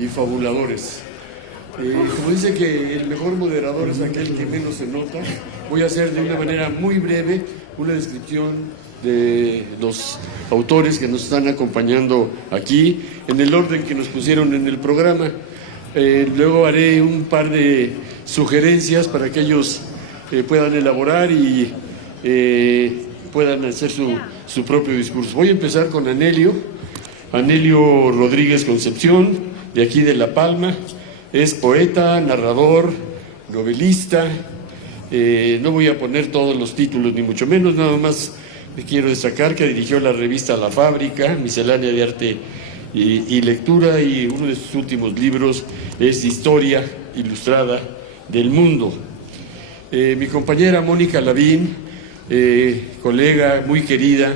y fabuladores. Como dice que el mejor moderador es aquel que menos se nota, voy a hacer de una manera muy breve una descripción de los autores que nos están acompañando aquí, en el orden que nos pusieron en el programa. Luego haré un par de sugerencias para que ellos puedan elaborar y puedan hacer su propio discurso. Voy a empezar con Anelio Rodríguez Concepción, de aquí de La Palma. Es poeta, narrador, novelista. No voy a poner todos los títulos, ni mucho menos, nada más quiero destacar que dirigió la revista La Fábrica, miscelánea de arte y lectura, y uno de sus últimos libros es Historia Ilustrada del Mundo. Mi compañera Mónica Lavín, colega muy querida,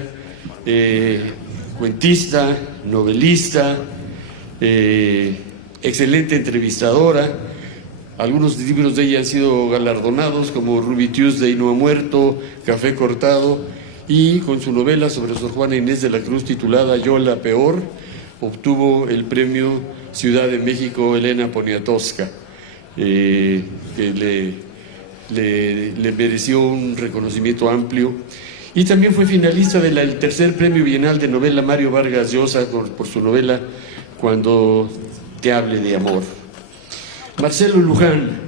cuentista, novelista, excelente entrevistadora. Algunos libros de ella han sido galardonados, como Ruby Tuesday no ha muerto, Café cortado, y con su novela sobre Sor Juana Inés de la Cruz titulada Yo la peor, obtuvo el premio Ciudad de México Elena Poniatowska, que le mereció un reconocimiento amplio. Y también fue finalista del tercer premio bienal de novela Mario Vargas Llosa por su novela Cuando te hable de amor. Marcelo Luján,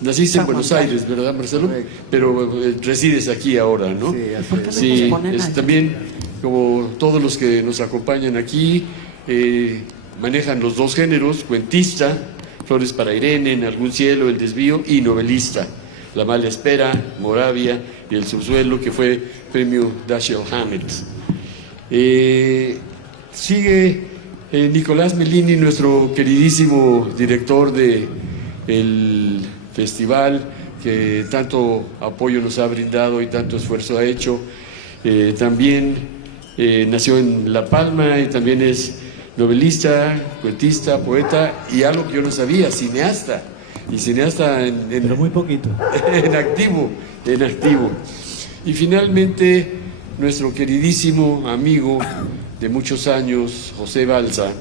naciste en Buenos Aires, ¿verdad, Marcelo? Pero resides aquí ahora, ¿no? Sí, también, como todos los que nos acompañan aquí, manejan los dos géneros: cuentista, Flores para Irene, En algún cielo, El desvío, y novelista, La mala espera, Moravia y El subsuelo, que fue premio Dashiell Hammett. Sigue Nicolás Melini, nuestro queridísimo director del festival, que tanto apoyo nos ha brindado y tanto esfuerzo ha hecho. También nació en La Palma y también es novelista, cuentista, poeta y algo que yo no sabía, cineasta. Y cineasta pero muy poquito. En activo. Y finalmente, nuestro queridísimo amigo de muchos años, José Balsa,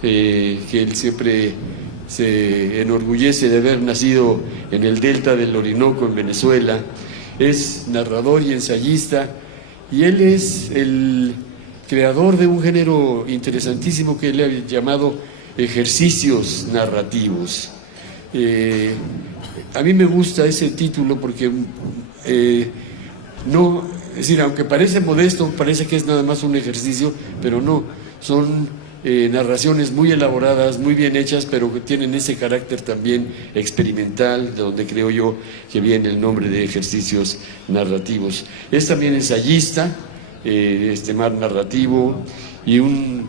que él siempre se enorgullece de haber nacido en el delta del Orinoco, en Venezuela. Es narrador y ensayista, y él es el creador de un género interesantísimo que él ha llamado ejercicios narrativos. A mí me gusta ese título porque no... Es decir, aunque parece modesto, parece que es nada más un ejercicio, pero no, son narraciones muy elaboradas, muy bien hechas, pero que tienen ese carácter también experimental, de donde creo yo que viene el nombre de ejercicios narrativos. Es también ensayista, mar narrativo, y un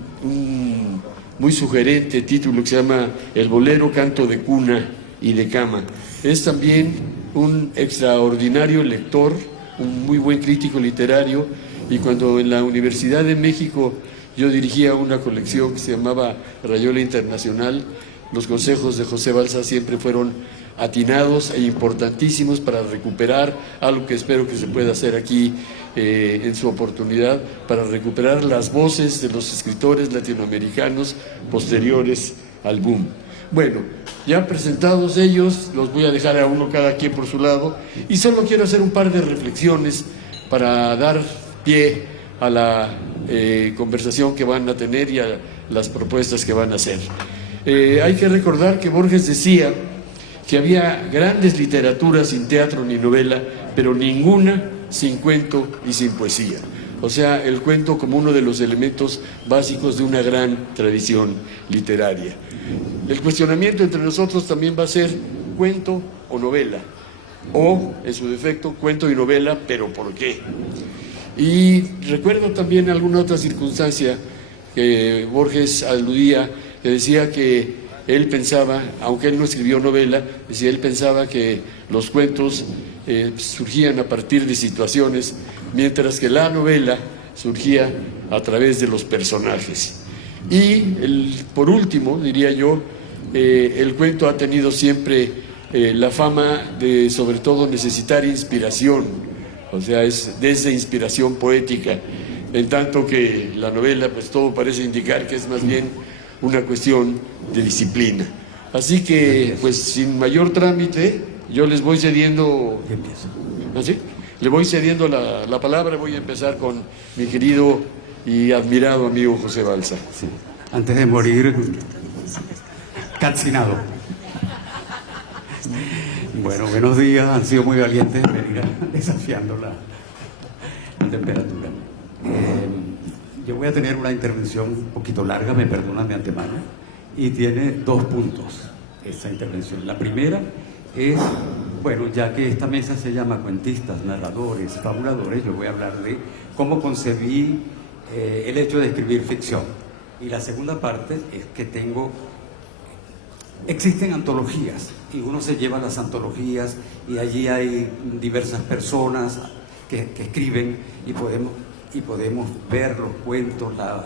muy sugerente título que se llama El bolero, canto de cuna y de cama. Es también un extraordinario lector, un muy buen crítico literario, y cuando en la Universidad de México yo dirigía una colección que se llamaba Rayola Internacional, los consejos de José Balsa siempre fueron atinados e importantísimos para recuperar algo que espero que se pueda hacer aquí en su oportunidad, para recuperar las voces de los escritores latinoamericanos posteriores al boom. Bueno, ya presentados ellos, los voy a dejar a uno cada quien por su lado, y solo quiero hacer un par de reflexiones para dar pie a la conversación que van a tener y a las propuestas que van a hacer. Hay que recordar que Borges decía que había grandes literaturas sin teatro ni novela, pero ninguna sin cuento y sin poesía. O sea, el cuento como uno de los elementos básicos de una gran tradición literaria. El cuestionamiento entre nosotros también va a ser cuento o novela, o, en su defecto, cuento y novela, pero ¿por qué? Y recuerdo también alguna otra circunstancia que Borges aludía, que decía que él pensaba, aunque él no escribió novela, decía, él pensaba que los cuentos surgían a partir de situaciones, mientras que la novela surgía a través de los personajes. Y por último, diría yo, el cuento ha tenido siempre la fama de, sobre todo, necesitar inspiración, o sea, es desde inspiración poética, en tanto que la novela, pues todo parece indicar que es más bien una cuestión de disciplina. Así que, pues sin mayor trámite, yo les voy cediendo... ¿Así? Le voy cediendo la palabra, voy a empezar con mi querido y admirado amigo José Balsa. Sí. Antes de morir, calcinado. Bueno, buenos días, han sido muy valientes en venir desafiando la temperatura. Yo voy a tener una intervención un poquito larga, me perdonan de antemano, y tiene 2 puntos esa intervención. La primera es, bueno, ya que esta mesa se llama cuentistas, narradores, fabuladores, yo voy a hablar de cómo concebí el hecho de escribir ficción. Y la segunda parte es que existen antologías y uno se lleva las antologías y allí hay diversas personas que escriben y podemos ver los cuentos, las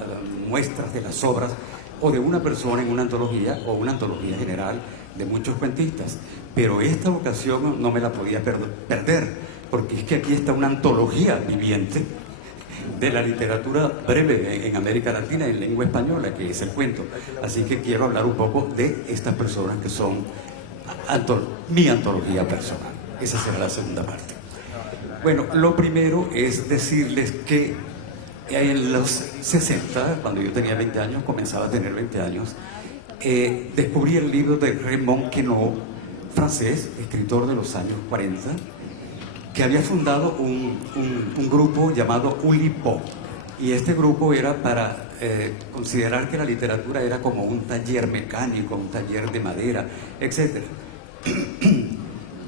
muestras de las obras o de una persona en una antología o una antología general de muchos cuentistas. Pero esta ocasión no me la podía perder, porque es que aquí está una antología viviente de la literatura breve en América Latina en lengua española, que es el cuento. Así que quiero hablar un poco de estas personas que son mi antología personal. Esa será la segunda parte. Bueno, lo primero es decirles que en los 60, cuando yo tenía 20 años, comenzaba a tener 20 años, descubrí el libro de Raymond Queneau, francés, escritor de los años 40, que había fundado un grupo llamado Oulipo. Y este grupo era para considerar que la literatura era como un taller mecánico, un taller de madera, etc.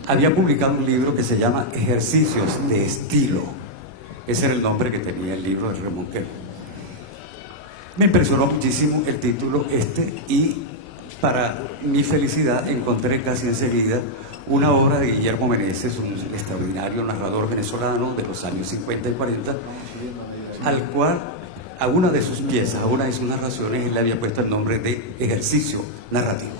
Había publicado un libro que se llama Ejercicios de Estilo. Ese era el nombre que tenía el libro de Raymond Queneau. Me impresionó muchísimo el título y para mi felicidad encontré casi enseguida una obra de Guillermo Meneses, un extraordinario narrador venezolano de los años 50 y 40, al cual a una de sus piezas, a una de sus narraciones, él le había puesto el nombre de Ejercicio Narrativo.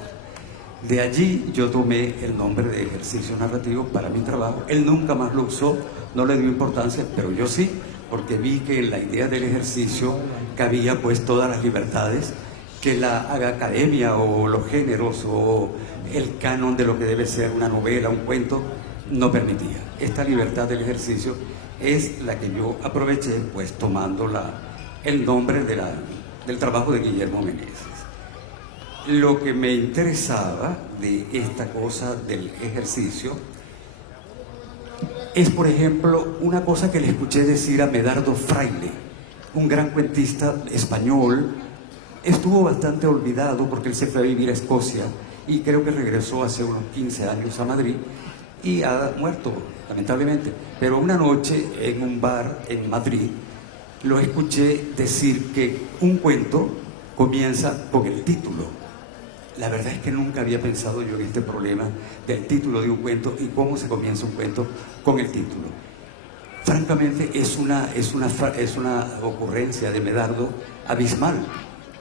De allí yo tomé el nombre de Ejercicio Narrativo para mi trabajo. Él nunca más lo usó, no le dio importancia, pero yo sí, porque vi que en la idea del ejercicio cabía pues todas las libertades que la academia o los géneros o el canon de lo que debe ser una novela, un cuento, no permitía. Esta libertad del ejercicio es la que yo aproveché pues tomando el nombre del trabajo de Guillermo Meneses. Lo que me interesaba de esta cosa del ejercicio es, por ejemplo, una cosa que le escuché decir a Medardo Fraile, un gran cuentista español. Estuvo bastante olvidado porque él se fue a vivir a Escocia y creo que regresó hace unos 15 años a Madrid y ha muerto, lamentablemente. Pero una noche en un bar en Madrid lo escuché decir que un cuento comienza con el título. La verdad es que nunca había pensado yo en este problema del título de un cuento y cómo se comienza un cuento con el título. Francamente es una ocurrencia de Medardo abismal,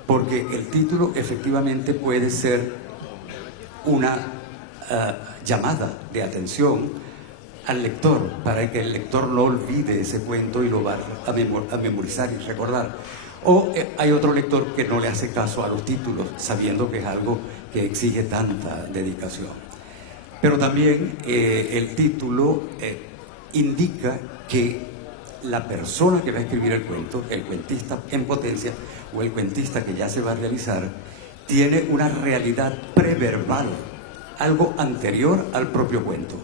porque el título efectivamente puede ser una llamada de atención al lector, para que el lector no olvide ese cuento y lo va a memorizar y recordar. O hay otro lector que no le hace caso a los títulos, sabiendo que es algo que exige tanta dedicación. Pero también el título indica que la persona que va a escribir el cuento, el cuentista en potencia o el cuentista que ya se va a realizar, tiene una realidad preverbal, algo anterior al propio cuento,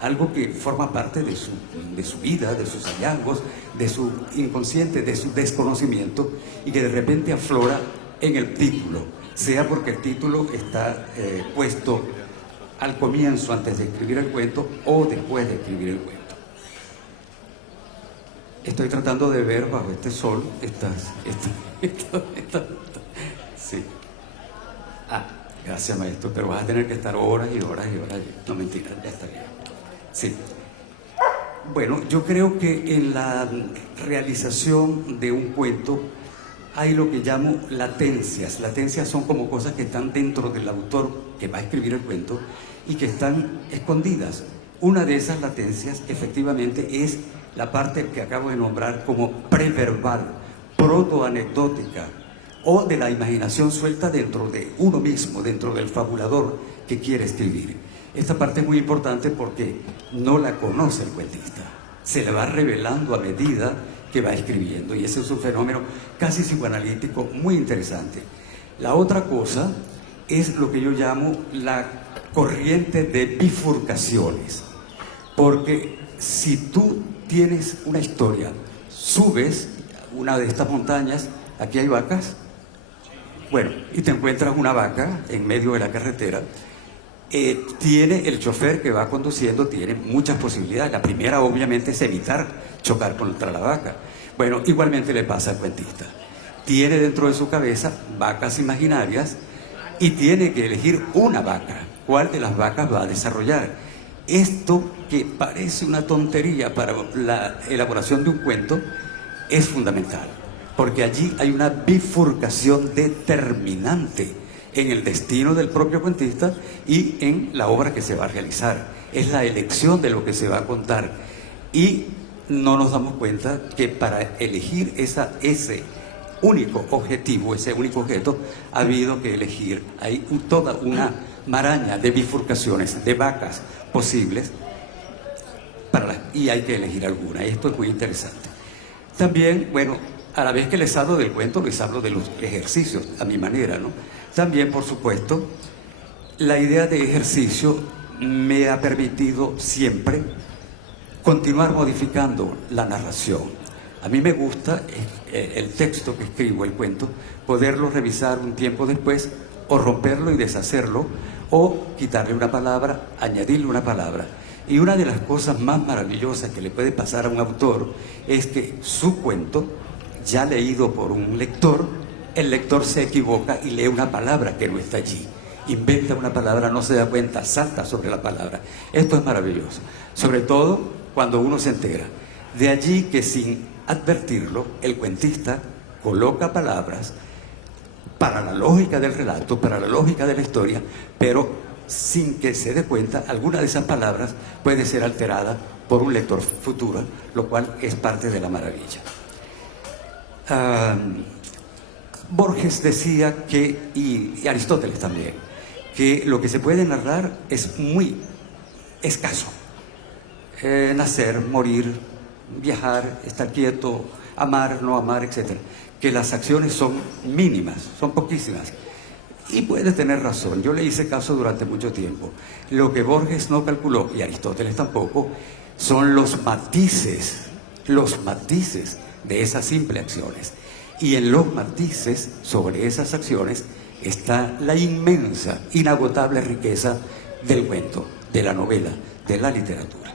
algo que forma parte de su vida, de sus hallazgos, de su inconsciente, de su desconocimiento, y que de repente aflora en el título, sea porque el título está puesto al comienzo, antes de escribir el cuento, o después de escribir el cuento. Estoy tratando de ver bajo este sol sí. Gracias, maestro, pero vas a tener que estar horas y horas y horas. No, mentira, ya está bien. Sí. Bueno, yo creo que en la realización de un cuento hay lo que llamo latencias. Latencias son como cosas que están dentro del autor que va a escribir el cuento y que están escondidas. Una de esas latencias, efectivamente, es la parte que acabo de nombrar como preverbal, protoanecdótica, o de la imaginación suelta dentro de uno mismo, dentro del fabulador que quiere escribir. Esta parte es muy importante porque no la conoce el cuentista, se le va revelando a medida que va escribiendo, y ese es un fenómeno casi psicoanalítico muy interesante. La otra cosa es lo que yo llamo la corriente de bifurcaciones, porque si tú tienes una historia, subes una de estas montañas, aquí hay vacas, bueno, y te encuentras una vaca en medio de la carretera, tiene el chofer que va conduciendo, tiene muchas posibilidades. La primera obviamente es evitar chocar contra la vaca. Bueno, igualmente le pasa al cuentista. Tiene dentro de su cabeza vacas imaginarias y tiene que elegir una vaca. ¿Cuál de las vacas va a desarrollar? Esto, que parece una tontería para la elaboración de un cuento, es fundamental, porque allí hay una bifurcación determinante en el destino del propio cuentista y en la obra que se va a realizar. Es la elección de lo que se va a contar, y no nos damos cuenta que para elegir ese único objetivo, ese único objeto, ha habido que elegir. Hay toda una maraña de bifurcaciones, de vacas posibles, y hay que elegir alguna. Esto es muy interesante. También, bueno, a la vez que les hablo del cuento, les hablo de los ejercicios, a mi manera, ¿no? También, por supuesto, la idea de ejercicio me ha permitido siempre continuar modificando la narración. A mí me gusta el texto que escribo, el cuento, poderlo revisar un tiempo después, o romperlo y deshacerlo, o quitarle una palabra, añadirle una palabra. Y una de las cosas más maravillosas que le puede pasar a un autor es que su cuento, ya leído por un lector, el lector se equivoca y lee una palabra que no está allí. Inventa una palabra, no se da cuenta, salta sobre la palabra. Esto es maravilloso, sobre todo cuando uno se entera. De allí que, sin advertirlo, el cuentista coloca palabras para la lógica del relato, para la lógica de la historia, pero sin que se dé cuenta, alguna de esas palabras puede ser alterada por un lector futuro, lo cual es parte de la maravilla. Borges decía que, y Aristóteles también, que lo que se puede narrar es muy escaso. Nacer, morir, viajar, estar quieto, amar, no amar, etc. Que las acciones son mínimas, son poquísimas. Y puede tener razón, yo le hice caso durante mucho tiempo. Lo que Borges no calculó, y Aristóteles tampoco, son los matices de esas simples acciones. Y en los matices sobre esas acciones está la inmensa, inagotable riqueza del cuento, de la novela, de la literatura.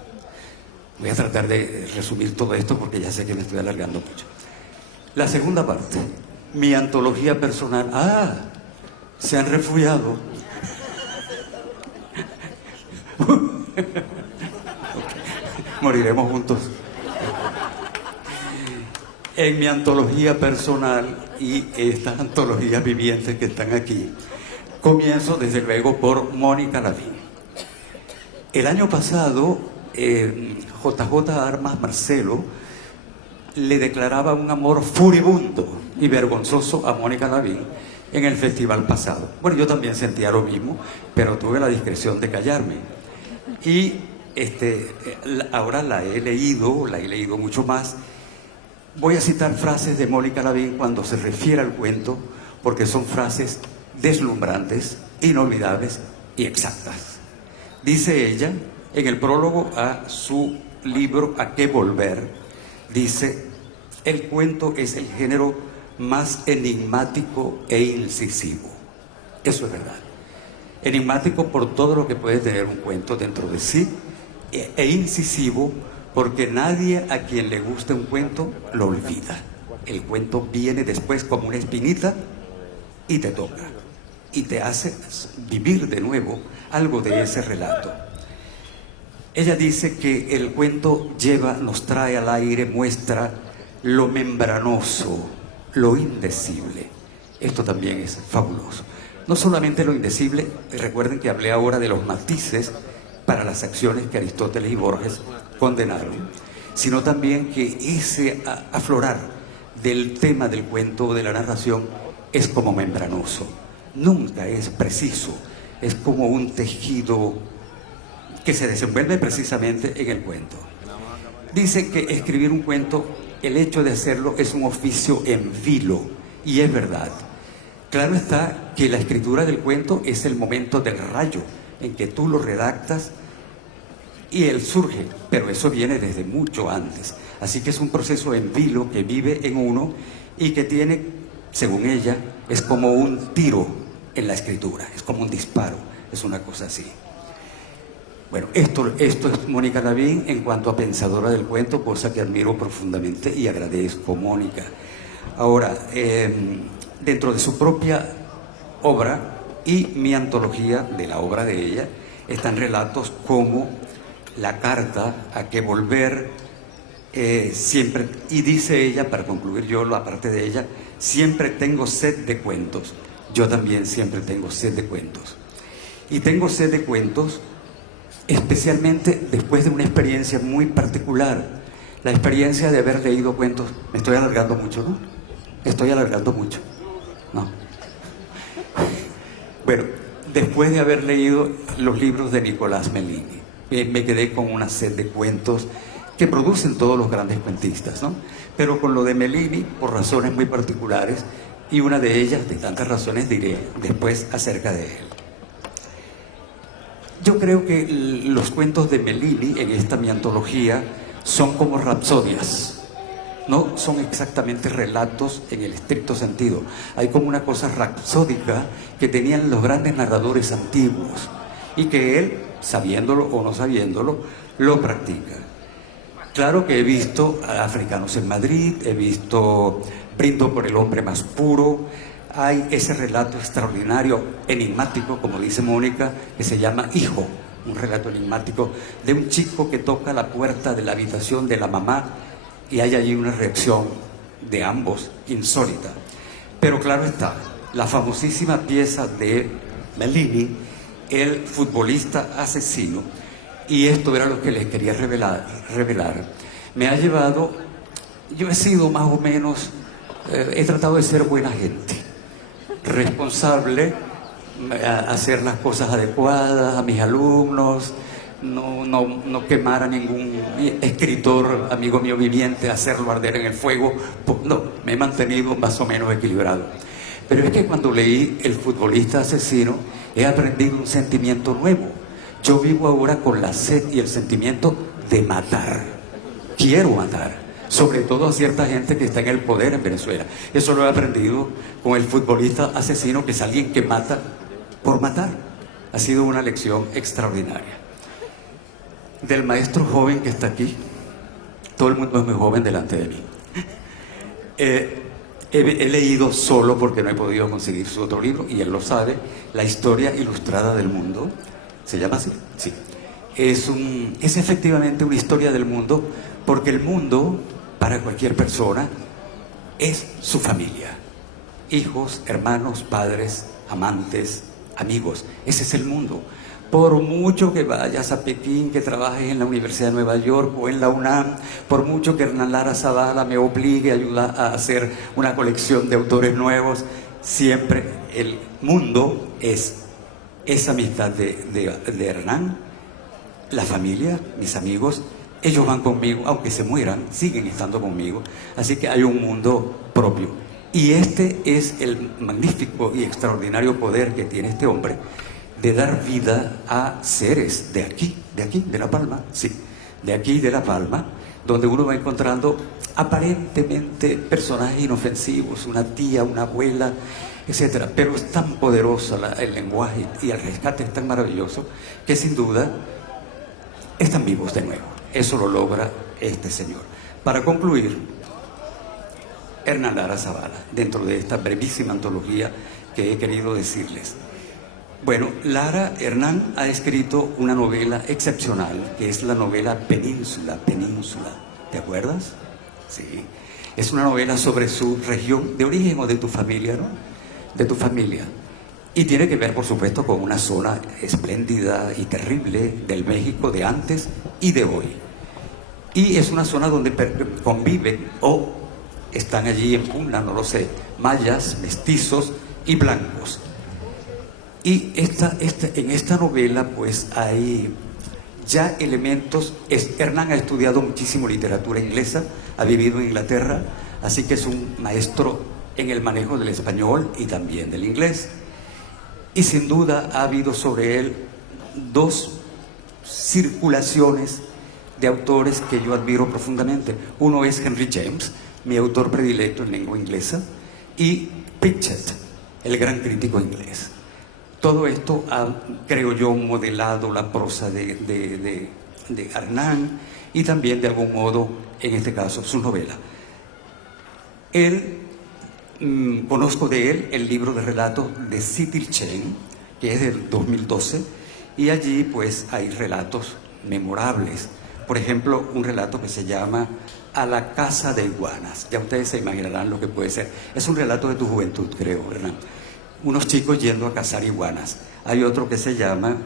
Voy a tratar de resumir todo esto porque ya sé que me estoy alargando mucho. La segunda parte, mi antología personal. Se han refugiado. Okay. Moriremos juntos. En mi antología personal y estas antologías vivientes que están aquí, comienzo desde luego por Mónica Lavín. El año pasado, JJ Armas Marcelo le declaraba un amor furibundo y vergonzoso a Mónica Lavín en el festival pasado. Bueno, yo también sentía lo mismo, pero tuve la discreción de callarme. Y ahora la he leído mucho más. Voy a citar frases de Mónica Lavín cuando se refiere al cuento, porque son frases deslumbrantes, inolvidables y exactas. Dice ella, en el prólogo a su libro ¿A qué volver?, dice: el cuento es el género más enigmático e incisivo. Eso es verdad. Enigmático por todo lo que puede tener un cuento dentro de sí, e incisivo porque nadie a quien le guste un cuento lo olvida. El cuento viene después como una espinita y te toca y te hace vivir de nuevo algo de ese relato. Ella dice que el cuento nos trae al aire, muestra lo membranoso, lo indecible. Esto también es fabuloso. No solamente lo indecible, recuerden que hablé ahora de los matices para las acciones que Aristóteles y Borges condenaron, sino también que ese aflorar del tema del cuento o de la narración es como membranoso, nunca es preciso, es como un tejido que se desenvuelve precisamente en el cuento. Dice que escribir un cuento, el hecho de hacerlo es un oficio en vilo, y es verdad. Claro está que la escritura del cuento es el momento del rayo, en que tú lo redactas y él surge, pero eso viene desde mucho antes. Así que es un proceso en vilo que vive en uno y que tiene, según ella, es como un tiro en la escritura, es como un disparo, es una cosa así. Bueno, esto es Mónica Lavín en cuanto a pensadora del cuento, cosa que admiro profundamente y agradezco, Mónica. Ahora, dentro de su propia obra y mi antología de la obra de ella, están relatos como La carta a que volver, siempre, y dice ella, para concluir yo la parte de ella, siempre tengo sed de cuentos. Yo también siempre tengo sed de cuentos. Y tengo sed de cuentos especialmente después de una experiencia muy particular, la experiencia de haber leído cuentos. Me estoy alargando mucho, ¿no? Me estoy alargando mucho, ¿no? Bueno, después de haber leído los libros de Nicolás Mellini, me quedé con una sed de cuentos que producen todos los grandes cuentistas, ¿no? Pero con lo de Mellini, por razones muy particulares, y una de ellas, de tantas razones, diré después acerca de él. Yo creo que los cuentos de Mellini en esta mi antología son como rapsodias, no son exactamente relatos en el estricto sentido. Hay como una cosa rapsódica que tenían los grandes narradores antiguos y que él, sabiéndolo o no sabiéndolo, lo practica. Claro que he visto a Africanos en Madrid, he visto Brindo por el hombre más puro. Hay ese relato extraordinario, enigmático, como dice Mónica, que se llama Hijo, un relato enigmático de un chico que toca la puerta de la habitación de la mamá y hay allí una reacción de ambos insólita. Pero claro está, la famosísima pieza de Mellini, El futbolista asesino, y esto era lo que les quería revelar, me ha llevado, yo he sido más o menos, he tratado de ser buena gente, responsable, a hacer las cosas adecuadas a mis alumnos, no quemar a ningún escritor, amigo mío viviente, hacerlo arder en el fuego. No, me he mantenido más o menos equilibrado. Pero es que cuando leí El futbolista asesino, he aprendido un sentimiento nuevo. Yo vivo ahora con la sed y el sentimiento de matar. Quiero matar. Sobre todo a cierta gente que está en el poder en Venezuela. Eso lo he aprendido con El futbolista asesino, que es alguien que mata por matar. Ha sido una lección extraordinaria. Del maestro joven que está aquí, todo el mundo es muy joven delante de mí. He leído solo, porque no he podido conseguir su otro libro, y él lo sabe, La historia ilustrada del mundo. ¿Se llama así? Sí. Es efectivamente una historia del mundo, porque el mundo, para cualquier persona, es su familia. Hijos, hermanos, padres, amantes, amigos. Ese es el mundo. Por mucho que vayas a Pekín, que trabajes en la Universidad de Nueva York o en la UNAM, por mucho que Hernán Lara Zavala me obligue a ayudar a hacer una colección de autores nuevos, siempre el mundo es esa amistad de Hernán, la familia, mis amigos. Ellos van conmigo, aunque se mueran, siguen estando conmigo. Así que hay un mundo propio. Y este es el magnífico y extraordinario poder que tiene este hombre de dar vida a seres de aquí, de La Palma, sí, de aquí, de La Palma, donde uno va encontrando aparentemente personajes inofensivos, una tía, una abuela, etcétera. Pero es tan poderoso el lenguaje y el rescate es tan maravilloso que sin duda están vivos de nuevo. Eso lo logra este señor. Para concluir, Hernán Lara Zavala, dentro de esta brevísima antología que he querido decirles. Bueno, Hernán ha escrito una novela excepcional, que es la novela Península. ¿Te acuerdas? Sí. Es una novela sobre su región de origen o de tu familia, ¿no? De tu familia. Y tiene que ver, por supuesto, con una zona espléndida y terrible del México de antes y de hoy. Y es una zona donde conviven o están allí en pugna, no lo sé, mayas, mestizos y blancos. Y en esta novela pues hay ya elementos. Hernán ha estudiado muchísimo literatura inglesa, ha vivido en Inglaterra, así que es un maestro en el manejo del español y también del inglés. Y sin duda ha habido sobre él dos circulaciones de autores que yo admiro profundamente. Uno es Henry James, mi autor predilecto en lengua inglesa, y Pritchett, el gran crítico inglés. Todo esto ha, creo yo, modelado la prosa de Hernán y también de algún modo, en este caso, su novela. Conozco de él el libro de relatos de Cecil Chen, que es del 2012, y allí pues hay relatos memorables. Por ejemplo, un relato que se llama A la caza de iguanas. Ya ustedes se imaginarán lo que puede ser. Es un relato de tu juventud, creo, Hernán. Unos chicos yendo a cazar iguanas. Hay otro que se llama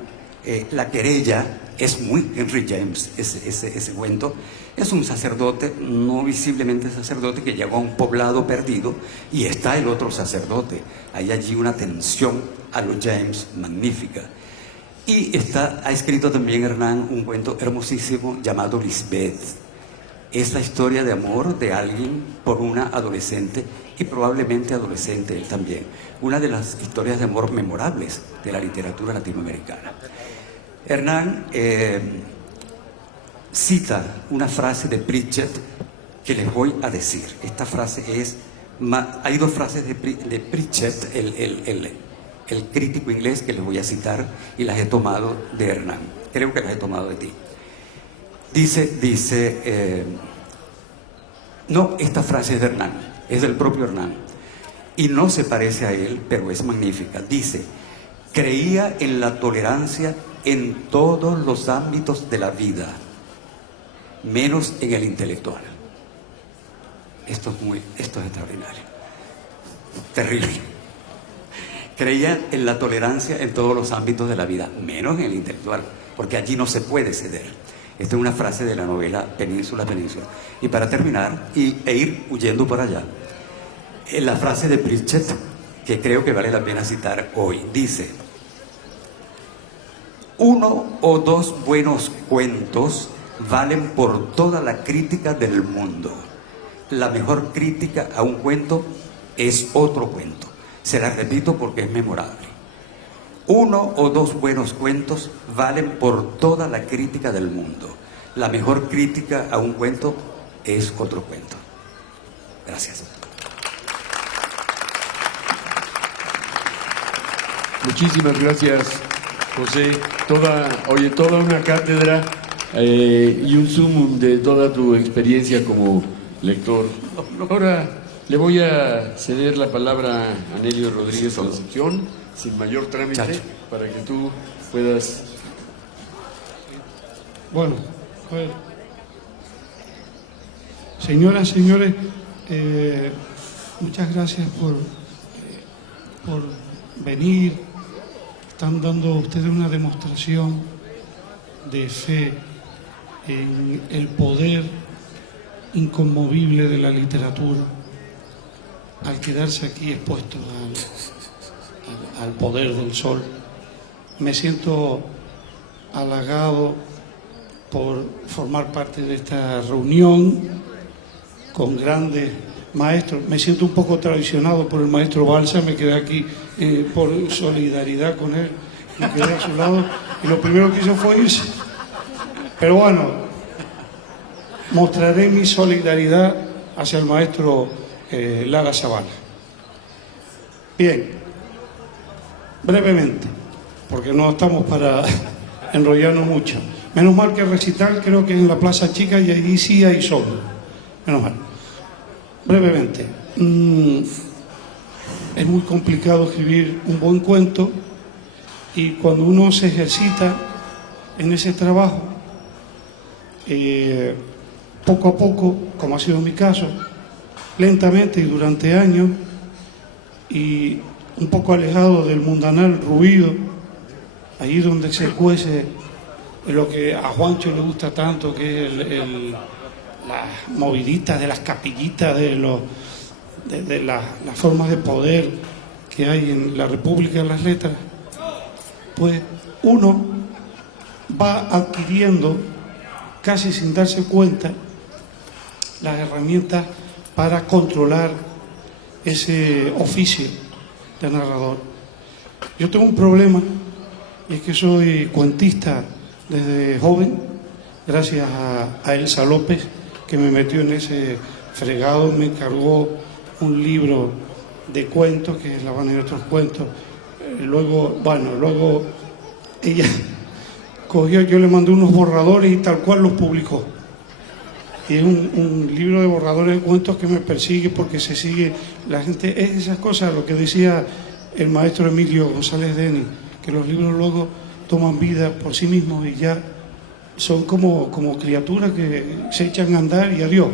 La querella. Es muy Henry James ese cuento. Es un sacerdote, no visiblemente sacerdote, que llegó a un poblado perdido y está el otro sacerdote. Hay allí una tensión a los James magnífica. Y ha escrito también Hernán un cuento hermosísimo llamado Lisbeth. Es la historia de amor de alguien por una adolescente, y probablemente adolescente él también. Una de las historias de amor memorables de la literatura latinoamericana. Hernán cita una frase de Pritchett que les voy a decir. Esta frase es... Hay dos frases de Pritchett, el crítico inglés, que les voy a citar, y las he tomado de Hernán. Creo que las he tomado de ti. No, esta frase es de Hernán, es del propio Hernán, y no se parece a él, pero es magnífica. Dice: creía en la tolerancia en todos los ámbitos de la vida, menos en el intelectual. Esto es extraordinario, terrible. Creía en la tolerancia en todos los ámbitos de la vida, menos en el intelectual, porque allí no se puede ceder. Esta es una frase de la novela Península. Y para terminar, e ir huyendo por allá, la frase de Pritchett, que creo que vale la pena citar hoy, dice: uno o dos buenos cuentos valen por toda la crítica del mundo. La mejor crítica a un cuento es otro cuento. Se la repito porque es memorable. Uno o dos buenos cuentos valen por toda la crítica del mundo. La mejor crítica a un cuento es otro cuento. Gracias. Muchísimas gracias, José. Toda una cátedra y un sumum de toda tu experiencia como lector. Ahora le voy a ceder la palabra a Nelio Rodríguez Concepción, sin mayor trámite, para que tú puedas... Bueno, a ver. Señoras, señores, muchas gracias por venir. Están dando ustedes una demostración de fe en el poder inconmovible de la literatura al quedarse aquí expuestos al poder del sol. Me siento halagado por formar parte de esta reunión con grandes maestros. Me siento un poco traicionado por el maestro Balsa, me quedé aquí por solidaridad con él, me quedé a su lado y lo primero que hizo fue irse. Pero bueno, mostraré mi solidaridad hacia el maestro Lara Zavala. Bien, brevemente, porque no estamos para enrollarnos mucho. Menos mal que el recital creo que es en la Plaza Chica y allí sí hay sol. Menos mal. Brevemente, es muy complicado escribir un buen cuento, y cuando uno se ejercita en ese trabajo, poco a poco, como ha sido mi caso, lentamente y durante años, y un poco alejado del mundanal ruido, allí donde se cuece lo que a Juancho le gusta tanto, que es las moviditas de las capillitas de de las formas de poder que hay en la República de las Letras, pues uno va adquiriendo, casi sin darse cuenta, las herramientas para controlar ese oficio de narrador. Yo tengo un problema, y es que soy cuentista desde joven, gracias a Elsa López, que me metió en ese fregado, me encargó un libro de cuentos, que es La Habana y otros cuentos. Luego ella cogió, yo le mandé unos borradores y tal cual los publicó. Y es un libro de borradores de cuentos que me persigue porque se sigue la gente. Es esas cosas, lo que decía el maestro Emilio González Deni, que los libros luego toman vida por sí mismos y ya son como criaturas que se echan a andar y adiós.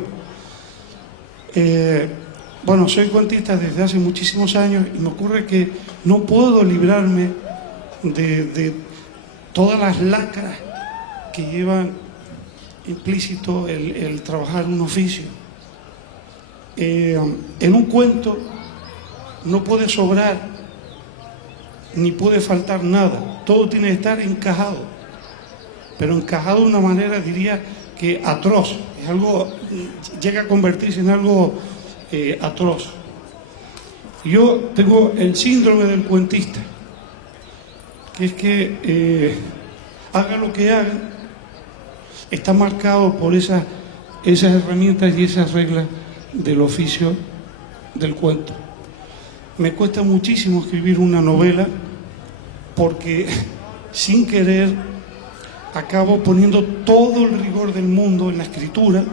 Bueno, soy cuentista desde hace muchísimos años y me ocurre que no puedo librarme de todas las lacras que llevan implícito el trabajar un oficio. En un cuento no puede sobrar ni puede faltar nada, todo tiene que estar encajado, pero encajado de una manera, diría, que atroz, es algo, llega a convertirse en algo atroz. Yo tengo el síndrome del cuentista, que es que haga lo que haga, está marcado por esas herramientas y esas reglas del oficio del cuento. Me cuesta muchísimo escribir una novela porque sin querer acabo poniendo todo el rigor del mundo en la escritura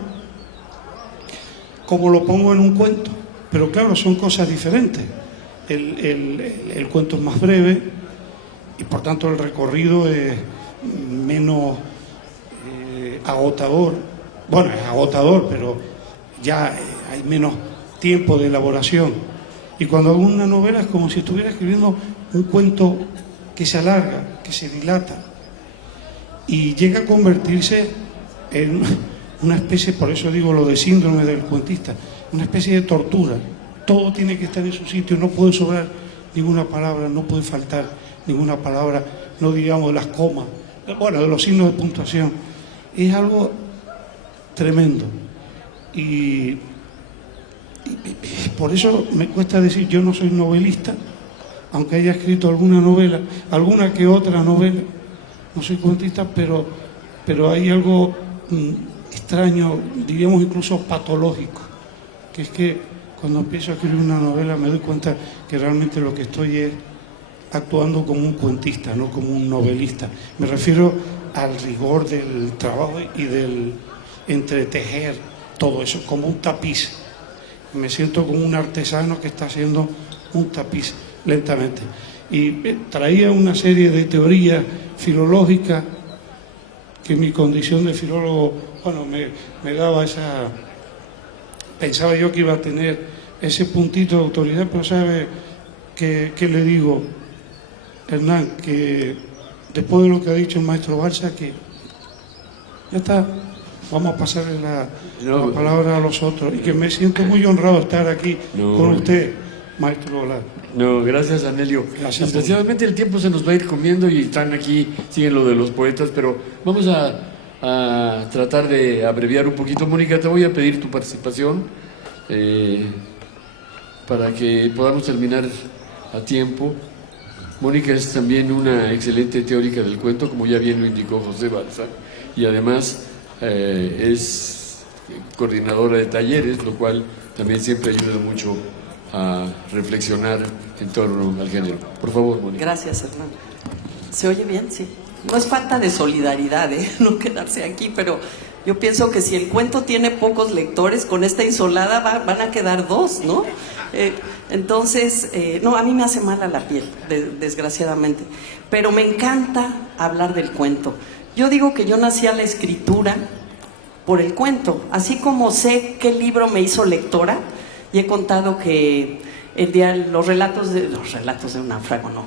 como lo pongo en un cuento, pero claro, son cosas diferentes. El cuento es más breve y por tanto el recorrido es menos agotador. Bueno, es agotador, pero ya hay menos tiempo de elaboración. Y cuando hago una novela es como si estuviera escribiendo un cuento que se alarga, que se dilata y llega a convertirse en una especie, por eso digo lo de síndrome del cuentista, una especie de tortura. Todo tiene que estar en su sitio, no puede sobrar ninguna palabra, no puede faltar ninguna palabra, no digamos de las comas, bueno, de los signos de puntuación. Es algo tremendo y por eso me cuesta decir, yo no soy novelista, aunque haya escrito alguna novela, alguna que otra novela, no soy cuentista, pero hay algo extraño, diríamos incluso patológico, que es que cuando empiezo a escribir una novela me doy cuenta que realmente lo que estoy es actuando como un cuentista, no como un novelista. Me refiero al rigor del trabajo y del entretejer todo eso, como un tapiz. Me siento como un artesano que está haciendo un tapiz lentamente. Y traía una serie de teorías filológicas que mi condición de filólogo, bueno, me daba esa... Pensaba yo que iba a tener ese puntito de autoridad, pero ¿sabe qué le digo, Hernán? Que después de lo que ha dicho el maestro Balsa, que ya está, vamos a pasarle la palabra a los otros, y que me siento muy honrado de estar aquí con usted, maestro Olar. No, gracias, Anelio. Gracias. Desgraciadamente el tiempo se nos va a ir comiendo y están aquí, siguen lo de los poetas, pero vamos a tratar de abreviar un poquito. Mónica, te voy a pedir tu participación para que podamos terminar a tiempo. Mónica es también una excelente teórica del cuento, como ya bien lo indicó José Balsa, y además es coordinadora de talleres, lo cual también siempre ayuda mucho a reflexionar en torno al género. Por favor, Mónica. Gracias, Hernán. ¿Se oye bien? Sí. No es falta de solidaridad, no quedarse aquí, pero yo pienso que si el cuento tiene pocos lectores, con esta insolada van a quedar dos, ¿no? Entonces, no, a mí me hace mal a la piel, desgraciadamente, pero me encanta hablar del cuento. Yo digo que yo nací a la escritura por el cuento, así como sé qué libro me hizo lectora, y he contado que los relatos de un náufrago, no.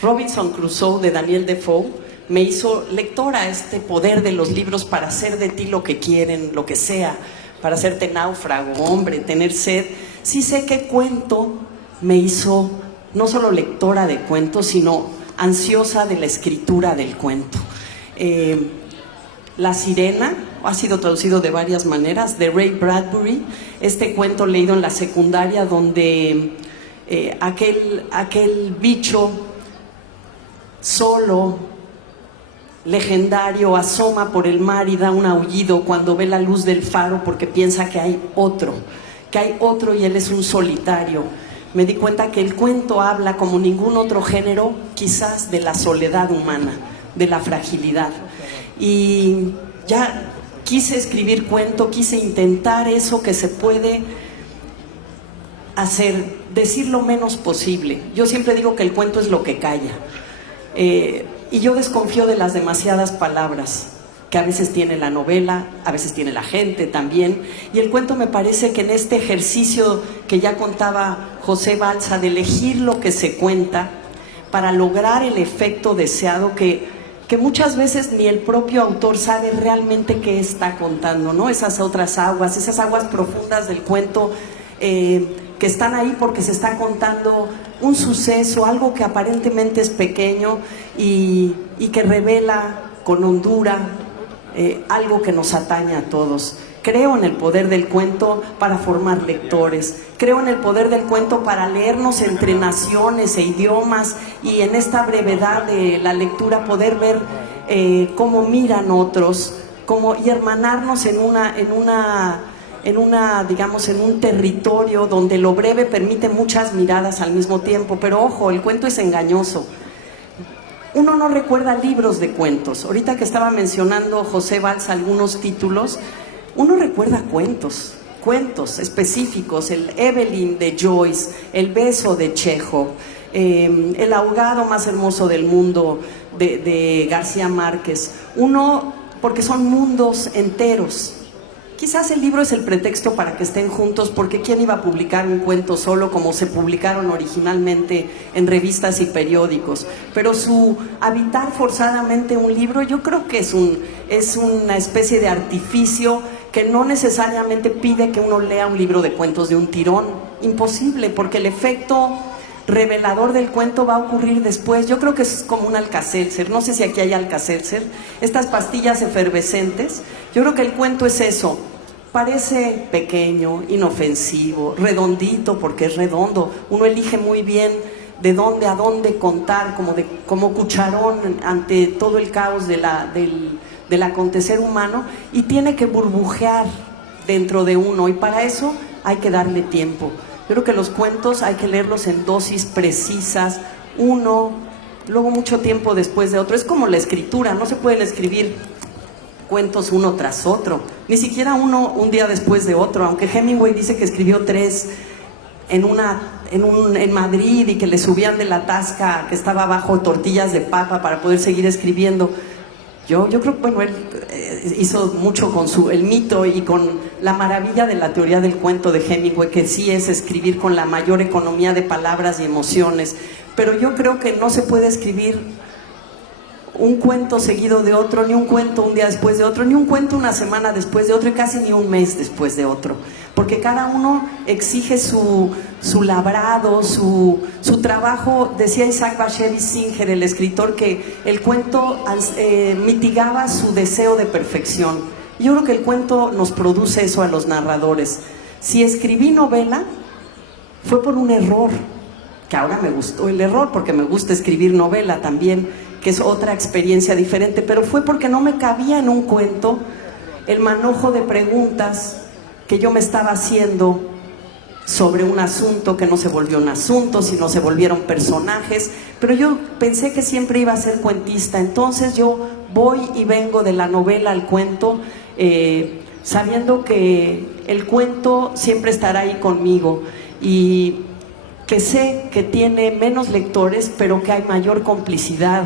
Robinson Crusoe de Daniel Defoe me hizo lectora, este poder de los libros para hacer de ti lo que quieren, lo que sea, para hacerte náufrago, hombre, tener sed. sí sé que cuento me hizo no solo lectora de cuentos, sino ansiosa de la escritura del cuento. La Sirena ha sido traducido de varias maneras, de Ray Bradbury, este cuento leído en la secundaria donde aquel bicho solo, legendario, asoma por el mar y da un aullido cuando ve la luz del faro porque piensa que hay otro y él es un solitario. Me di cuenta que el cuento habla como ningún otro género, quizás de la soledad humana, de la fragilidad. Y ya quise escribir cuento, quise intentar eso que se puede hacer, decir lo menos posible. Yo siempre digo que el cuento es lo que calla. Y yo desconfío de las demasiadas palabras que a veces tiene la novela, a veces tiene la gente también. Y el cuento me parece que en este ejercicio que ya contaba José Balsa, de elegir lo que se cuenta para lograr el efecto deseado que muchas veces ni el propio autor sabe realmente qué está contando, ¿no? Esas otras aguas, esas aguas profundas del cuento que están ahí porque se está contando un suceso, algo que aparentemente es pequeño y que revela con hondura algo que nos atañe a todos. Creo en el poder del cuento para formar lectores, creo en el poder del cuento para leernos entre naciones e idiomas y en esta brevedad de la lectura poder ver cómo miran otros, y hermanarnos en un territorio donde lo breve permite muchas miradas al mismo tiempo. Pero ojo, el cuento es engañoso. Uno no recuerda libros de cuentos. Ahorita que estaba mencionando José Balsa algunos títulos, uno recuerda cuentos específicos, el Evelyn de Joyce, el beso de Chekhov, el ahogado más hermoso del mundo de García Márquez. Uno, porque son mundos enteros. Quizás el libro es el pretexto para que estén juntos, porque ¿quién iba a publicar un cuento solo como se publicaron originalmente en revistas y periódicos? Pero su habitar forzadamente un libro, yo creo que es una especie de artificio que no necesariamente pide que uno lea un libro de cuentos de un tirón. Imposible, porque el efecto revelador del cuento va a ocurrir después. Yo creo que es como un Alka-Seltzer, no sé si aquí hay Alka-Seltzer, estas pastillas efervescentes. Yo creo que el cuento es eso, parece pequeño, inofensivo, redondito porque es redondo, uno elige muy bien de dónde a dónde contar, como cucharón ante todo el caos del acontecer humano, y tiene que burbujear dentro de uno, y para eso hay que darle tiempo. Yo creo que los cuentos hay que leerlos en dosis precisas, uno, luego mucho tiempo después de otro. Es como la escritura, no se pueden escribir cuentos uno tras otro, ni siquiera uno un día después de otro, aunque Hemingway dice que escribió 3 en Madrid y que le subían de la tasca que estaba abajo tortillas de papa para poder seguir escribiendo. Yo creo que, bueno, él hizo mucho con el mito y con la maravilla de la teoría del cuento de Hemingway, que sí es escribir con la mayor economía de palabras y emociones, pero yo creo que no se puede escribir un cuento seguido de otro, ni un cuento un día después de otro, ni un cuento una semana después de otro, y casi ni un mes después de otro, porque cada uno exige su labrado, su trabajo. Decía Isaac Bashevis Singer, el escritor, que el cuento mitigaba su deseo de perfección. Yo creo que el cuento nos produce eso a los narradores. Si escribí novela, fue por un error, que ahora me gustó el error, porque me gusta escribir novela también, que es otra experiencia diferente, pero fue porque no me cabía en un cuento el manojo de preguntas que yo me estaba haciendo sobre un asunto que no se volvió un asunto, sino se volvieron personajes. Pero yo pensé que siempre iba a ser cuentista, entonces yo voy y vengo de la novela al cuento, sabiendo que el cuento siempre estará ahí conmigo, y que sé que tiene menos lectores, pero que hay mayor complicidad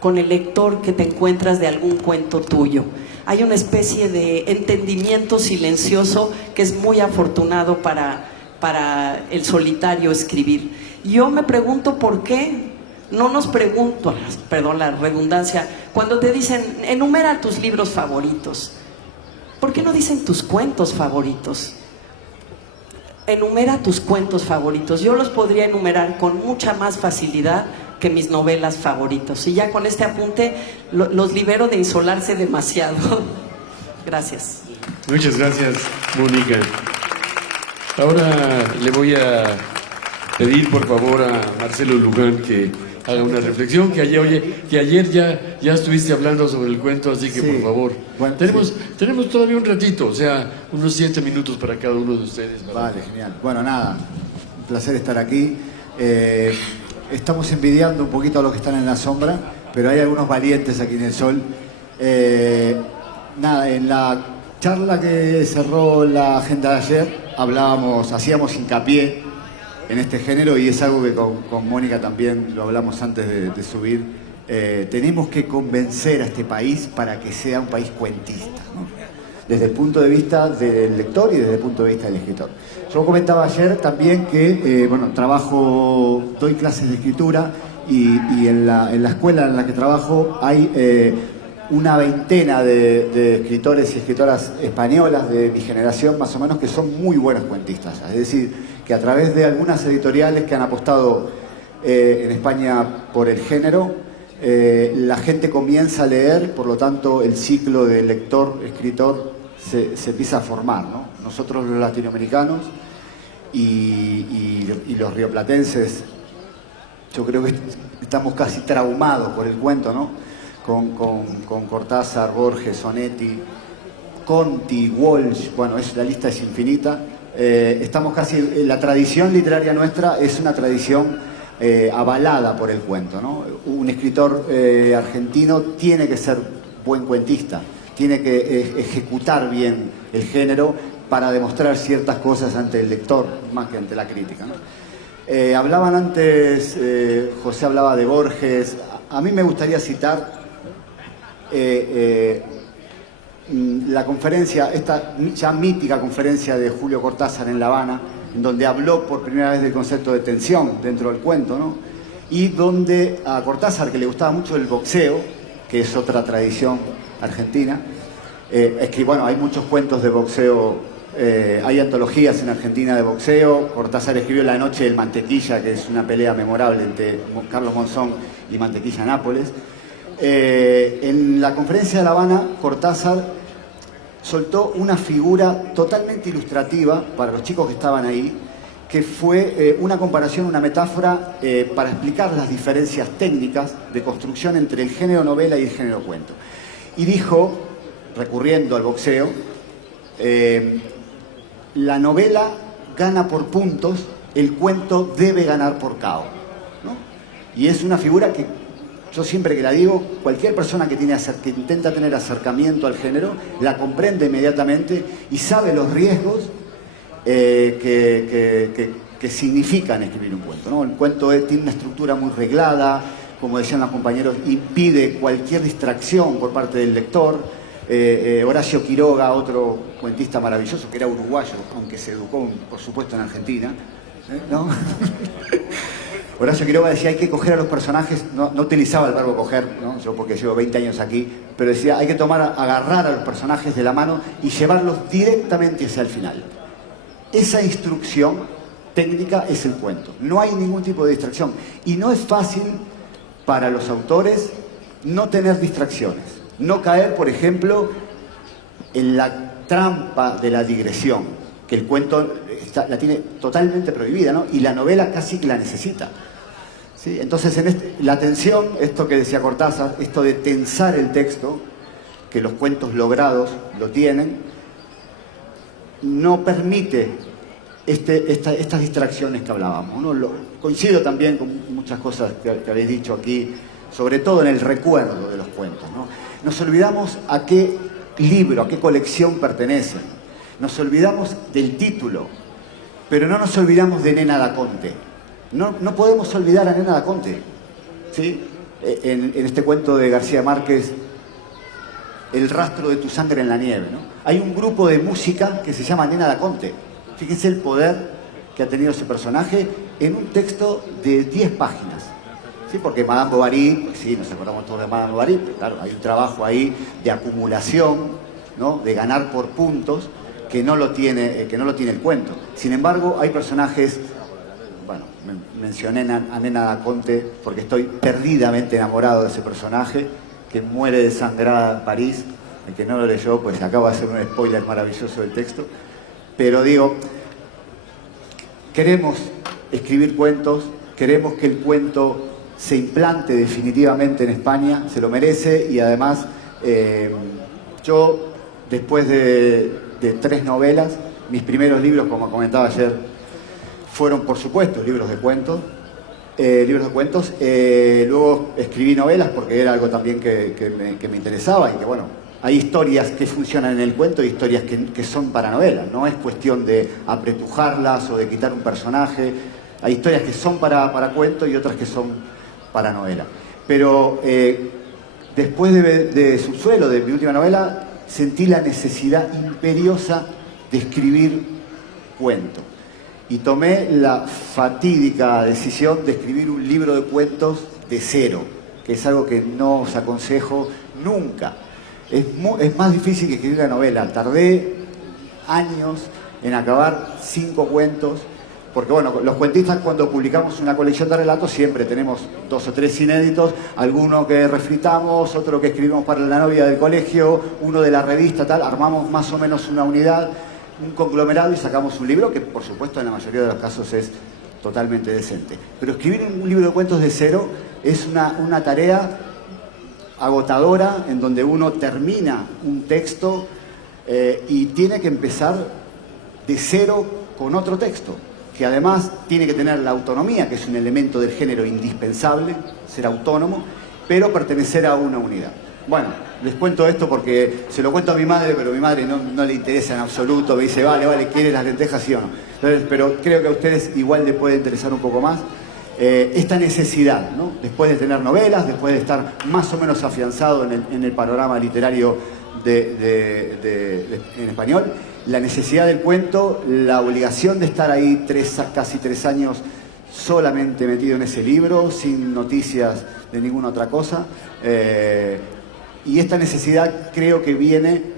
con el lector que te encuentras de algún cuento tuyo. Hay una especie de entendimiento silencioso que es muy afortunado para el solitario escribir. Yo me pregunto por qué no nos pregunto, perdón la redundancia, cuando te dicen enumera tus libros favoritos, ¿por qué no dicen tus cuentos favoritos? enumera tus cuentos favoritos. Yo los podría enumerar con mucha más facilidad que mis novelas favoritos. Y ya con este apunte los libero de insolarse demasiado. Gracias. Muchas gracias, Mónica. Ahora le voy a pedir, por favor, a Marcelo Luján que haga una reflexión, que ayer ya estuviste hablando sobre el cuento, así que Sí. por favor. Bueno, tenemos todavía un ratito, o sea, unos 7 minutos para cada uno de ustedes. Vale, genial. Bueno, nada, un placer estar aquí. Estamos envidiando un poquito a los que están en la sombra, pero hay algunos valientes aquí en el sol. Nada, en la charla que cerró la agenda de ayer, hacíamos hincapié en este género, y es algo que con Mónica también lo hablamos antes de subir. Tenemos que convencer a este país para que sea un país cuentista, ¿no? Desde el punto de vista del lector y desde el punto de vista del escritor. Yo comentaba ayer también que, doy clases de escritura, y en la escuela en la que trabajo hay una veintena de escritores y escritoras españolas de mi generación, más o menos, que son muy buenos cuentistas. Es decir, que a través de algunas editoriales que han apostado en España por el género, la gente comienza a leer, por lo tanto el ciclo de lector-escritor se empieza a formar, ¿no? Nosotros los latinoamericanos y los rioplatenses, yo creo que estamos casi traumados por el cuento, ¿no? Con Cortázar, Borges, Onetti, Conti, Walsh, bueno, la lista es infinita. Estamos casi, la tradición literaria nuestra es una tradición avalada por el cuento, ¿no? Un escritor argentino tiene que ser buen cuentista, tiene que ejecutar bien el género para demostrar ciertas cosas ante el lector, más que ante la crítica, ¿no? Hablaban antes, José hablaba de Borges. A mí me gustaría citar la conferencia, esta ya mítica conferencia de Julio Cortázar en La Habana, en donde habló por primera vez del concepto de tensión dentro del cuento, ¿no? Y donde a Cortázar, que le gustaba mucho el boxeo, que es otra tradición argentina, hay muchos cuentos de boxeo, hay antologías en Argentina de boxeo. Cortázar escribió La noche del Mantequilla, que es una pelea memorable entre Carlos Monzón y Mantequilla Nápoles. En la conferencia de La Habana, Cortázar soltó una figura totalmente ilustrativa para los chicos que estaban ahí, que fue una comparación, una metáfora para explicar las diferencias técnicas de construcción entre el género novela y el género cuento. Y dijo, recurriendo al boxeo, la novela gana por puntos, el cuento debe ganar por KO, ¿no? Y es una figura que yo siempre que la digo, cualquier persona que intenta tener acercamiento al género, la comprende inmediatamente y sabe los riesgos que significan escribir un cuento, ¿no? El cuento tiene una estructura muy reglada, como decían los compañeros, impide cualquier distracción por parte del lector. Horacio Quiroga, otro cuentista maravilloso, que era uruguayo, aunque se educó, por supuesto, en Argentina, ¿no? Horacio Quiroga decía, hay que coger a los personajes, no utilizaba el verbo coger, ¿no? Yo porque llevo 20 años aquí, pero decía, hay que agarrar a los personajes de la mano y llevarlos directamente hacia el final. Esa instrucción técnica es el cuento. No hay ningún tipo de distracción. Y no es fácil para los autores no tener distracciones. No caer, por ejemplo, en la trampa de la digresión, que el cuento la tiene totalmente prohibida, ¿no? Y la novela casi que la necesita. ¿Sí? Entonces, la tensión, esto que decía Cortázar, esto de tensar el texto, que los cuentos logrados lo tienen, no permite estas distracciones que hablábamos, ¿no? Coincido también con muchas cosas que habéis dicho aquí, sobre todo en el recuerdo de los cuentos, ¿no? Nos olvidamos a qué libro, a qué colección pertenecen. Nos olvidamos del título, pero no nos olvidamos de Nena da Conte. No podemos olvidar a Nena da Conte, ¿sí? En este cuento de García Márquez, El rastro de tu sangre en la nieve, ¿no? Hay un grupo de música que se llama Nena da Conte. Fíjense el poder que ha tenido ese personaje en un texto de 10 páginas. ¿Sí? Porque Madame Bovary, sí, nos acordamos todos de Madame Bovary, pero claro, hay un trabajo ahí de acumulación, ¿no? De ganar por puntos, que no lo tiene el cuento. Sin embargo, hay personajes, bueno, mencioné a Nena da Conte porque estoy perdidamente enamorado de ese personaje que muere desangrada en París. El que no lo leyó, pues acabo de hacer un spoiler maravilloso del texto. Pero digo, queremos escribir cuentos, queremos que el cuento se implante definitivamente en España, se lo merece, y además yo, después de 3 novelas, mis primeros libros, como comentaba ayer, fueron por supuesto libros de cuentos. Luego escribí novelas porque era algo también que me interesaba, y que bueno, hay historias que funcionan en el cuento y historias que son para novelas. No es cuestión de apretujarlas o de quitar un personaje. Hay historias que son para cuento y otras que son para novela. Pero después de Subsuelo, de mi última novela, sentí la necesidad imperiosa de escribir cuento. Y tomé la fatídica decisión de escribir un libro de cuentos de cero, que es algo que no os aconsejo nunca. Es más difícil que escribir una novela. Tardé años en acabar 5 cuentos, porque bueno, los cuentistas cuando publicamos una colección de relatos siempre tenemos 2 o 3 inéditos, alguno que refritamos, otro que escribimos para la novia del colegio, uno de la revista, tal, armamos más o menos una unidad, un conglomerado, y sacamos un libro que por supuesto en la mayoría de los casos es totalmente decente. Pero escribir un libro de cuentos de cero es una tarea agotadora, en donde uno termina un texto y tiene que empezar de cero con otro texto, que además tiene que tener la autonomía, que es un elemento del género indispensable, ser autónomo, pero pertenecer a una unidad. Bueno, les cuento esto porque se lo cuento a mi madre, pero a mi madre no le interesa en absoluto. Me dice, vale, ¿quieres las lentejas, sí o no? Entonces, pero creo que a ustedes igual les puede interesar un poco más esta necesidad, ¿no? Después de tener novelas, después de estar más o menos afianzado en el panorama literario en español, la necesidad del cuento, la obligación de estar ahí casi 3 años solamente metido en ese libro, sin noticias de ninguna otra cosa. Y esta necesidad creo que viene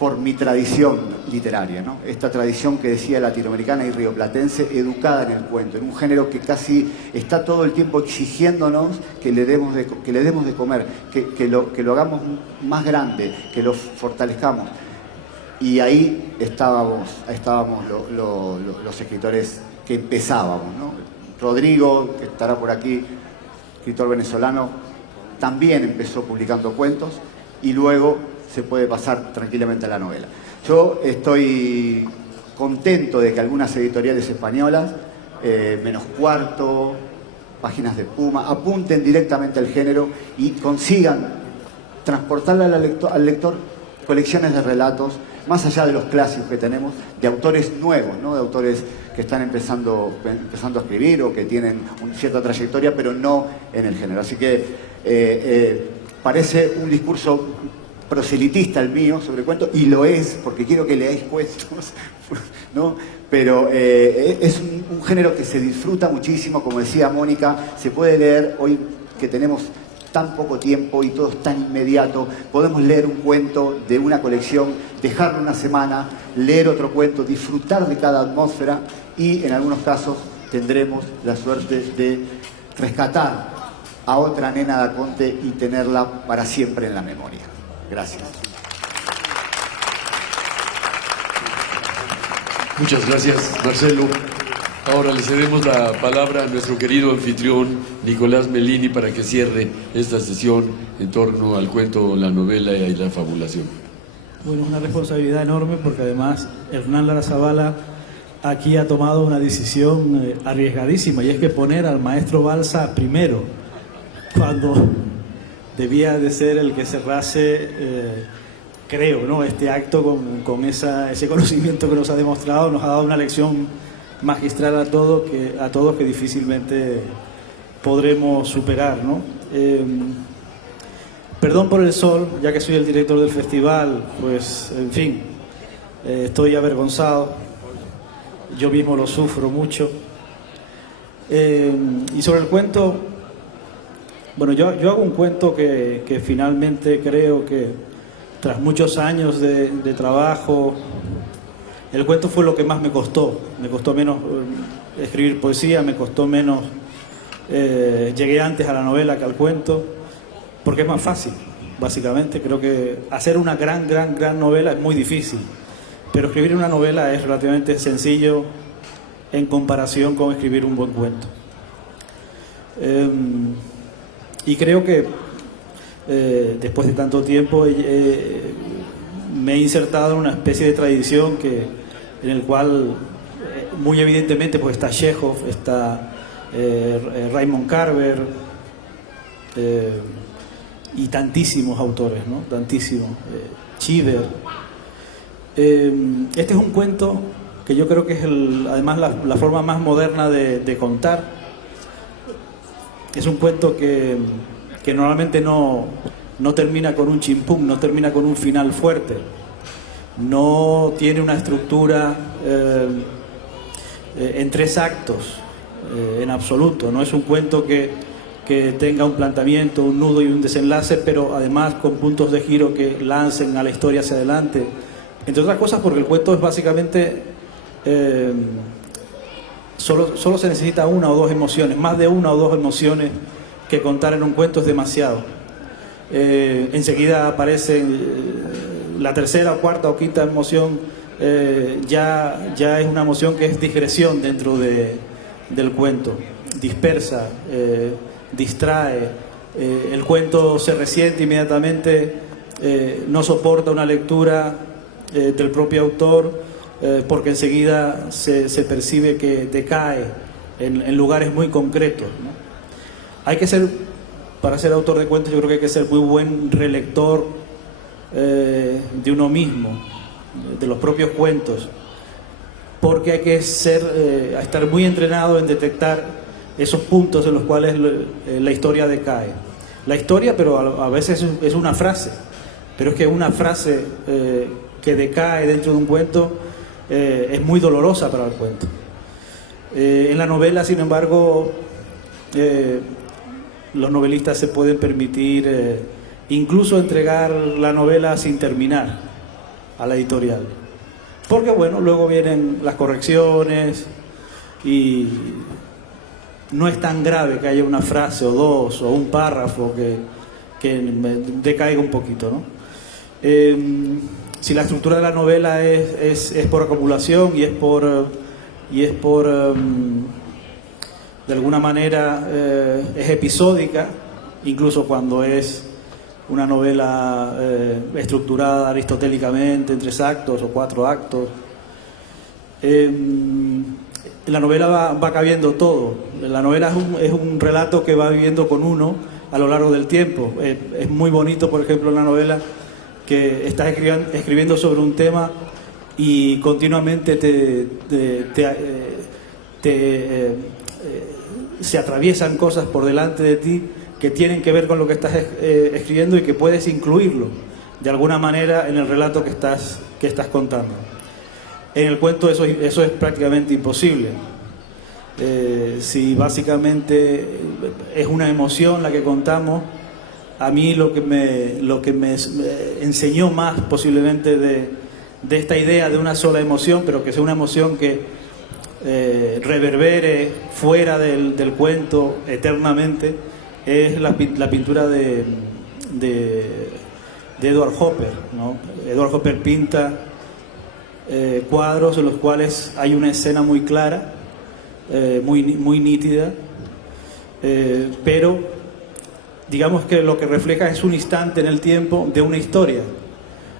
por mi tradición literaria, ¿no? Esta tradición que decía latinoamericana y rioplatense, educada en el cuento, en un género que casi está todo el tiempo exigiéndonos que le demos de comer, que lo hagamos más grande, que lo fortalezcamos. Y ahí estábamos los escritores que empezábamos, ¿no? Rodrigo, que estará por aquí, escritor venezolano, también empezó publicando cuentos y luego se puede pasar tranquilamente a la novela. Yo estoy contento de que algunas editoriales españolas, Menos Cuarto, Páginas de Puma, apunten directamente al género y consigan transportarle al lector colecciones de relatos, más allá de los clásicos que tenemos, de autores nuevos, ¿no? De autores que están empezando a escribir o que tienen una cierta trayectoria, pero no en el género. Así que parece un discurso proselitista el mío sobre cuentos, y lo es, porque quiero que leáis cuentos, ¿no? Pero es un género que se disfruta muchísimo, como decía Mónica, se puede leer hoy que tenemos tan poco tiempo y todo es tan inmediato. Podemos leer un cuento de una colección, dejarlo una semana, leer otro cuento, disfrutar de cada atmósfera, y en algunos casos tendremos la suerte de rescatar a otra Nena da Conte y tenerla para siempre en la memoria. Gracias. Muchas gracias, Marcelo. Ahora le cedemos la palabra a nuestro querido anfitrión Nicolás Melini para que cierre esta sesión en torno al cuento, la novela y la fabulación. Bueno, es una responsabilidad enorme porque además Hernán Larrazabala aquí ha tomado una decisión arriesgadísima, y es que poner al maestro Balsa primero, cuando debía de ser el que cerrase, creo, ¿no? Este acto con ese conocimiento que nos ha demostrado. Nos ha dado una lección magistral a todos que difícilmente podremos superar, ¿no? Perdón por el sol, ya que soy el director del festival, pues en fin, estoy avergonzado, yo mismo lo sufro mucho. Y sobre el cuento, bueno, yo hago un cuento que finalmente creo que tras muchos años de trabajo, el cuento fue lo que más me costó. Me costó menos escribir poesía, me costó menos, llegué antes a la novela que al cuento, porque es más fácil, básicamente. Creo que hacer una gran novela es muy difícil, pero escribir una novela es relativamente sencillo en comparación con escribir un buen cuento. Y creo que después de tanto tiempo me he insertado en una especie de tradición en el cual muy evidentemente pues está Chekhov, está Raymond Carver y tantísimos autores, ¿no? Tantísimos, Cheever. Este es un cuento que yo creo que es además la forma más moderna de contar. Es un cuento que normalmente no termina con un chimpún, no termina con un final fuerte, no tiene una estructura en 3 actos en absoluto. No es un cuento que tenga un planteamiento, un nudo y un desenlace, pero además con puntos de giro que lancen a la historia hacia adelante, entre otras cosas porque el cuento es básicamente solo se necesita 1 o 2 emociones. Más de 1 o 2 emociones que contar en un cuento es demasiado. Enseguida aparece la tercera, o cuarta o quinta emoción, ya es una emoción que es digresión dentro del cuento, dispersa, distrae, el cuento se resiente inmediatamente, no soporta una lectura del propio autor, porque enseguida se percibe que decae en lugares muy concretos, ¿no? Para ser autor de cuentos, yo creo que hay que ser muy buen relector de uno mismo, de los propios cuentos, porque hay que estar muy entrenado en detectar esos puntos en los cuales la historia decae. La historia, pero a veces es una frase, pero es que una frase que decae dentro de un cuento es muy dolorosa para el cuento. En la novela, sin embargo, los novelistas se pueden permitir incluso entregar la novela sin terminar a la editorial, porque bueno, luego vienen las correcciones y no es tan grave que haya una frase o 2 o un párrafo que decaiga un poquito, ¿no? Si la estructura de la novela es por acumulación y es por de alguna manera es episódica, incluso cuando es una novela estructurada aristotélicamente en 3 actos o 4 actos. En la novela va cabiendo todo. La novela es un relato que va viviendo con uno a lo largo del tiempo. Es muy bonito, por ejemplo, en la novela que estás escribiendo sobre un tema y continuamente se atraviesan cosas por delante de ti que tienen que ver con lo que estás escribiendo y que puedes incluirlo de alguna manera en el relato que estás contando. En el cuento eso es prácticamente imposible. Si básicamente es una emoción la que contamos, a mí lo que me enseñó más posiblemente de esta idea de una sola emoción, pero que sea una emoción que reverbere fuera del cuento eternamente, es la pintura de Edward Hopper, ¿no? Edward Hopper pinta cuadros en los cuales hay una escena muy clara, muy nítida, pero digamos que lo que refleja es un instante en el tiempo de una historia,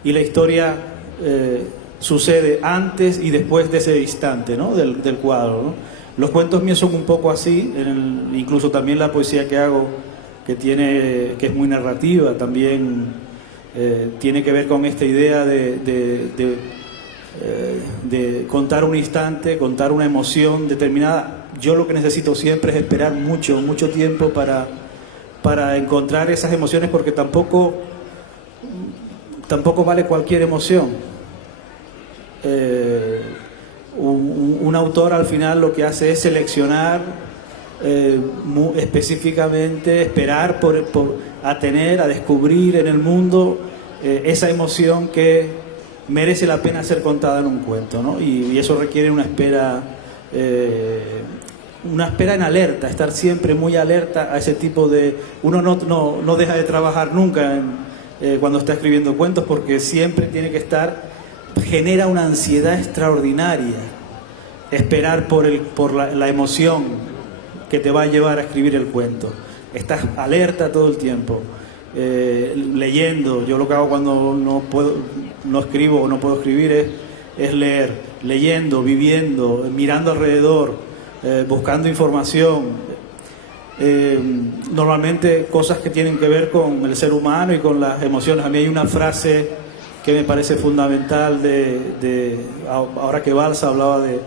y la historia sucede antes y después de ese instante, ¿no? del cuadro, ¿no? Los cuentos míos son un poco así, incluso también la poesía que hago, que es muy narrativa, también tiene que ver con esta idea de contar un instante, contar una emoción determinada. Yo lo que necesito siempre es esperar mucho tiempo para encontrar esas emociones, porque tampoco vale cualquier emoción. Un autor al final lo que hace es seleccionar muy específicamente, esperar a descubrir en el mundo esa emoción que merece la pena ser contada en un cuento, ¿no? Y eso requiere una espera en alerta, estar siempre muy alerta a ese tipo de... Uno no deja de trabajar nunca cuando está escribiendo cuentos, porque siempre tiene que estar... Genera una ansiedad extraordinaria esperar por la emoción que te va a llevar a escribir el cuento. Estás alerta todo el tiempo, leyendo. Yo lo que hago cuando no escribo o no puedo escribir es leer, leyendo, viviendo, mirando alrededor, buscando información. Normalmente cosas que tienen que ver con el ser humano y con las emociones. A mí hay una frase que me parece fundamental ahora que Balsa hablaba de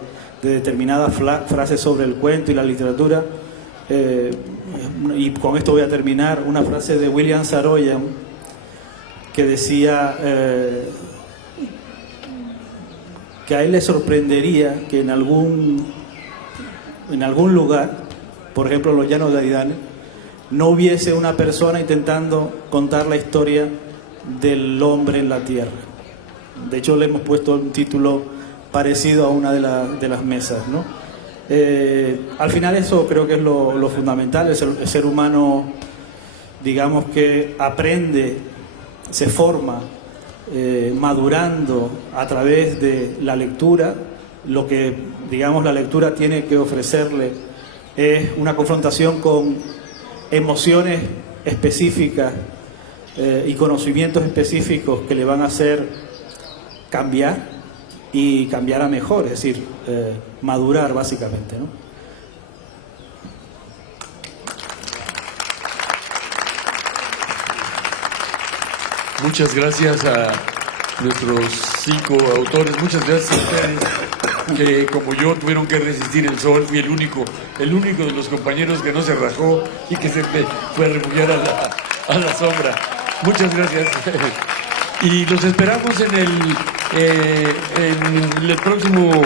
determinadas frases sobre el cuento y la literatura, y con esto voy a terminar, una frase de William Saroyan que decía que a él le sorprendería que en algún lugar, por ejemplo en los llanos de Aridane, no hubiese una persona intentando contar la historia del hombre en la tierra. De hecho le hemos puesto un título parecido a una de las mesas, ¿no? Al final eso creo que es lo fundamental. El ser humano, digamos que aprende, se forma madurando a través de la lectura. Lo que, digamos, la lectura tiene que ofrecerle es una confrontación con emociones específicas y conocimientos específicos que le van a hacer cambiar y cambiar a mejor, es decir, madurar básicamente, ¿no? Muchas gracias a nuestros 5 autores, muchas gracias a ustedes que como yo tuvieron que resistir el sol. Fui el único de los compañeros que no se rajó y que se fue a refugiar a la sombra. Muchas gracias. Y los esperamos en el próximo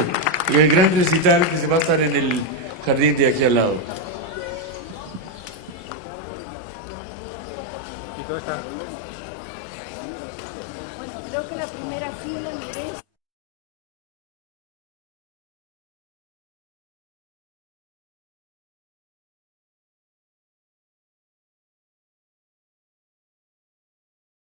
gran recital que se va a estar en el jardín de aquí al lado. Creo que la primera fila merece...